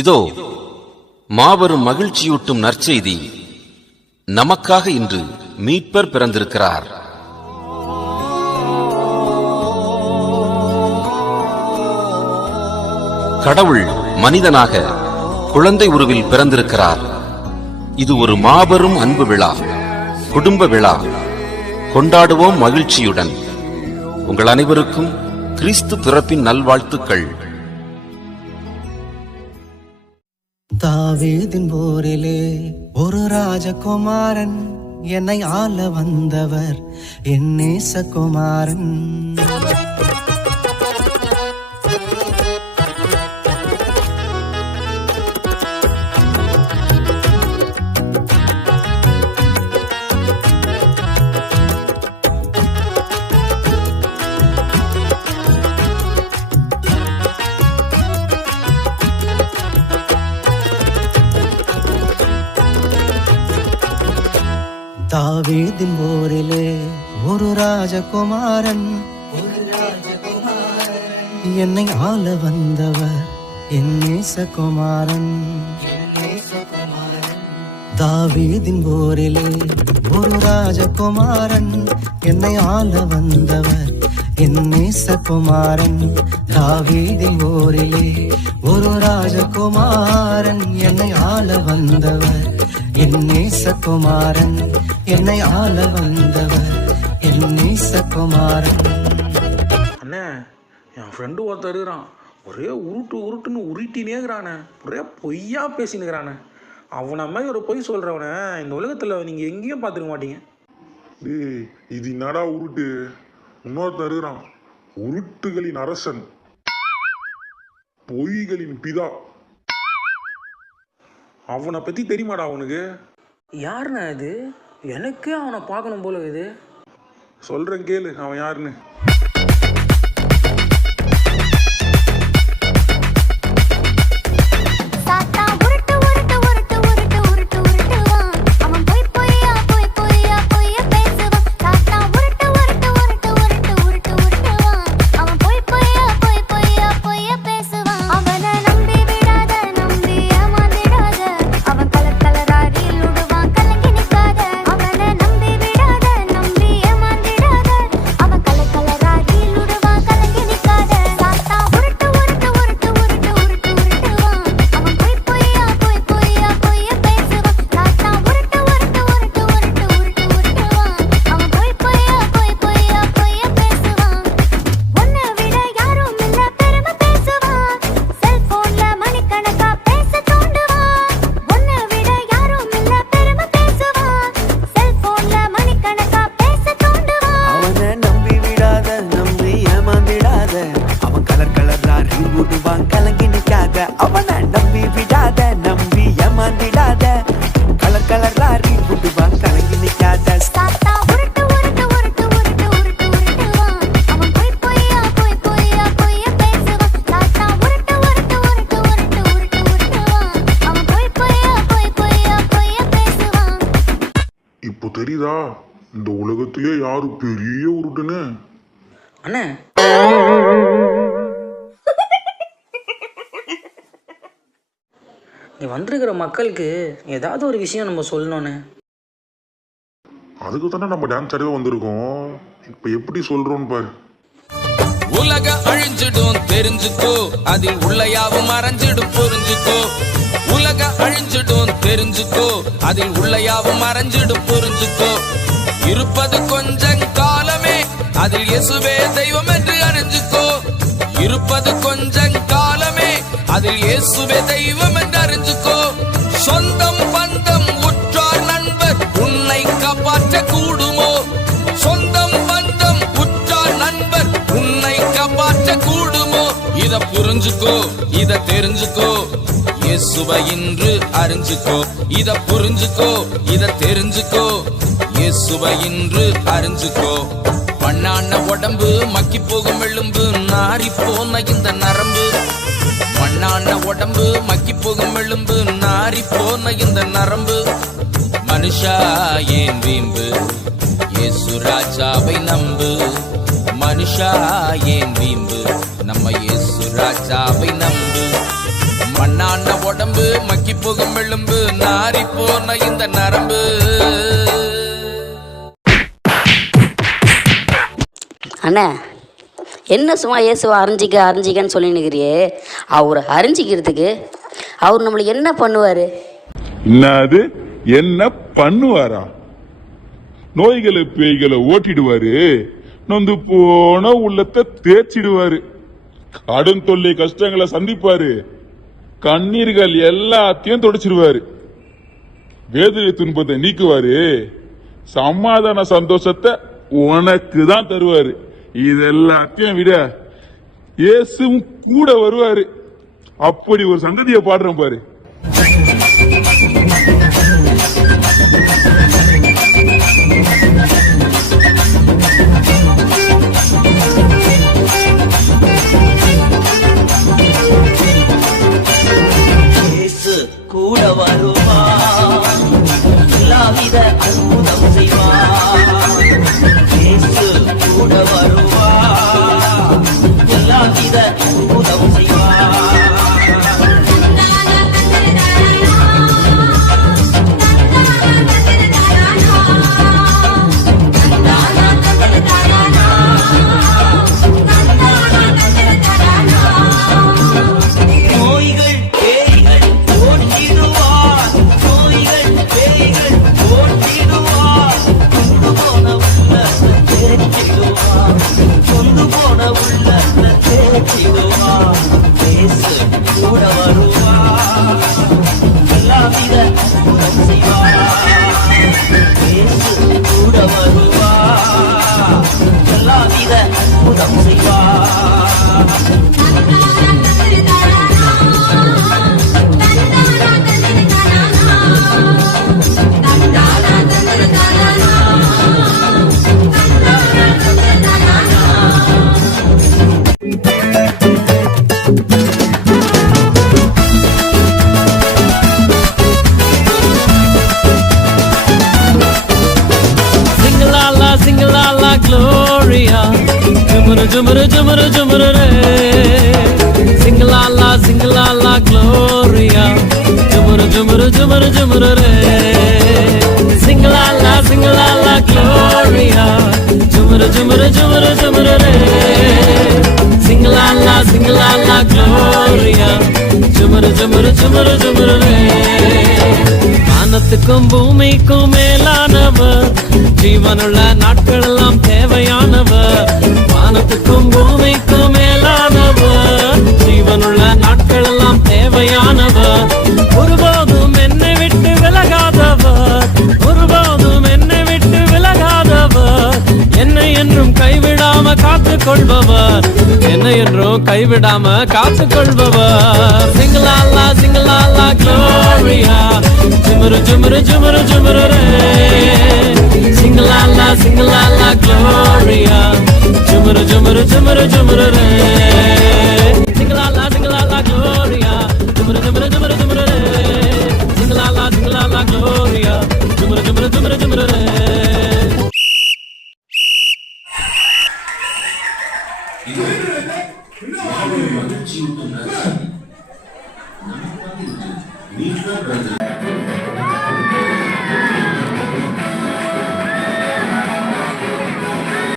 இதோ மாபெரும் மகிழ்ச்சியூட்டும் நற்செய்தி. நமக்காக இன்று மீட்பர் பிறந்திருக்கிறார். கடவுள் மனிதனாக குழந்தை உருவில் பிறந்திருக்கிறார். இது ஒரு மாபெரும் அன்பு விழா, குடும்ப விழா. கொண்டாடுவோம் மகிழ்ச்சியுடன். உங்கள் அனைவருக்கும் கிறிஸ்து பிறப்பின் நல்வாழ்த்துக்கள். தாவீதின் போரிலே ஒரு ராஜகுமாரன், என்னை ஆள வந்தவர் என் நேசகுமாரன். தாவீதின் போரிலே ஒரு ராஜகுமாரன், என்னை ஆள வந்தவர் என் நேசகுமாரன். தாவீதின் போரிலே ஒரு ராஜகுமாரன், என்னை ஆள வந்தவர் என் நேசகுமாரன். தாவீதின் போரிலே ஒரு ராஜகுமாரன், என்னை ஆள வந்தவர் என் நேசகுமாரன். என்னை ஆள வந்தவர் என் நேசகுமாரன். அண்ணே, என் ஃப்ரெண்டு ஒருத்தர் இருக்கிறான். ஒரே உருட்டுன்னு உருட்டினேங்கிறானே, ஒரே பொய்யா பேசினுக்கிறானே. அவனை மாதிரி ஒரு பொய் சொல்கிறவனை இந்த உலகத்தில் நீங்கள் எங்கேயும் பார்த்துக்க மாட்டீங்க. இது என்னடா உருட்டு? இன்னொருத்தர் இருக்கிறான், உருட்டுகளின் அரசன், பொய்களின் பிதா. அவனை பற்றி தெரியுமாடா அவனுக்கு? யாருண்ணா இது? எனக்கு அவனை பார்க்கணும் போல இது. சொல்கிறேன் கேளு அவன் யாருன்னு. இப்போ தெரியுதா இந்த உலகத்திலே யாரு பெரிய உருட்டுன்னு? அண்ணே, நீ வந்திருக்கிற மக்களுக்கு ஏதாவது ஒரு விஷயம் நம்ம சொல்லணும்னு. அதுக்கு தானே நம்ம டான்ஸ் ஆடவே வந்திருக்கோம். இப்போ எப்படி சொல்றோம்னு பாரு. உலக அழிஞ்சிடும் தெரிஞ்சுக்கோ, அதில் உள்ளயாவும் மறைஞ்சிடும் புரிஞ்சுக்கோ. உலக அழிஞ்சிடும் தெரிஞ்சுக்கோ, அதில் உள்ளயாவும் மறைஞ்சிடும் புரிஞ்சுக்கோ. இருப்பது கொஞ்சம் காலமே, அதில் இயேசுவே தெய்வம் என்று அறிஞ்சுக்கோ. இருப்பது கொஞ்சம் காலமே, அதில் இயேசுவே தெய்வம் என்று அறிஞ்சுக்கோ. சொந்தம் பந்தம் உற்றார் நண்பர் உன்னை காப்பாற்ற கூடுமோ? சொந்தம் பந்தம் உற்றார் நண்பர் உன்னை காப்பாற்ற கூடுமோ? இத புரிஞ்சுக்கோ, இத தெரிஞ்சுக்கோ, இயேசுவை இன்று அறிஞ்சுக்கோ. இத புரிஞ்சுக்கோ, இத தெரிஞ்சுக்கோ, இயேசுவை இன்று அறிஞ்சுக்கோ. மண்ணான உடம்பு மக்கி போகும் எலும்பு, நாரி போன இந்த நரம்பு. மண்ணான உடம்பு மக்கி போகும் எலும்பு, நாரி போன இந்த நரம்பு. மனுஷா ஏன் வீம்பு, இயேசு ராஜாவை நம்பு. மனுஷா ஏன் வீம்பு, நம்ம இயேசு ராஜாவை நம்பு. மண்ணா நான உடம்பு மக்கி போகும் எலும்பு நாரி போன இந்த நரம்பு. அண்ணா என்ன சும்மா இயேசுவை அறிஞ்சிக்கன்னு சொல்லினுக்கிறியே, அவர் அறிஞ்சிக்கிறதுக்கு அவர் நம்மளுக்கு என்ன பண்ணுவார்? என்னது என்ன பண்ணுவாரா? நோய்களை பேய்களை ஓட்டிடுவாரு, நொந்து போன உள்ளத்தை தேய்ச்சிடுவாரு, கடும் தொல்லை கஷ்டங்களை சந்திப்பாரு, கண்ணீர்கள் எல்லாத்தையும் தொடச்சிடுவாரு, வேதனை துன்பத்தை நீக்குவாரு, சமாதான சந்தோஷத்தை உனக்கு தான் தருவாரு. இதெல்லாத்தையும் விட இயேசுவும் கூட வருவாரு. அப்படி ஒரு சங்கதியை பாடுறோம் பாரு. கூட வருவா, எல்லாவித அற்புதம் செய்வா. இயேசு கூட வருவா, எல்லாவித அற்புதம் செய்வா. Gloria, jumara jumara jumara jumara re, singalala singalala Gloria, jumara jumara jumara jumara re, singalala singalala Gloria, jumara jumara jumara jumara re, singalala singalala Gloria, jumara jumara jumara jumara re. வானத்துக்கும் பூமிக்கும் மேலானவர், ஜீவனுள்ள நாட்கள் எல்லாம் தேவையானவர். வானத்துக்கும் பூமிக்கும் மேலானவர், ஜீவனுள்ள நாட்கள் எல்லாம் தேவையானவர். ஒருபோதும் என்னை விட்டு விலகாதவர், ஒருபோதும் என்னை விட்டு விலகாதவர். என்னை என்றும் கைவிடாம காத்துக் கொள்பவர், என்னை என்றும் கைவிடாம காத்துக் கொள்பவர். சிங்கலாலா சிங்கலாலா Gloria, jumara jumara jumara jumara re, singalala singalala Gloria, jumara jumara jumara jumara re, singalala singalala Gloria, jumara jumara jumara jumara re, singalala singalala Gloria, jumara jumara jumara jumara re. மகிழ்ச்சியூட்டும்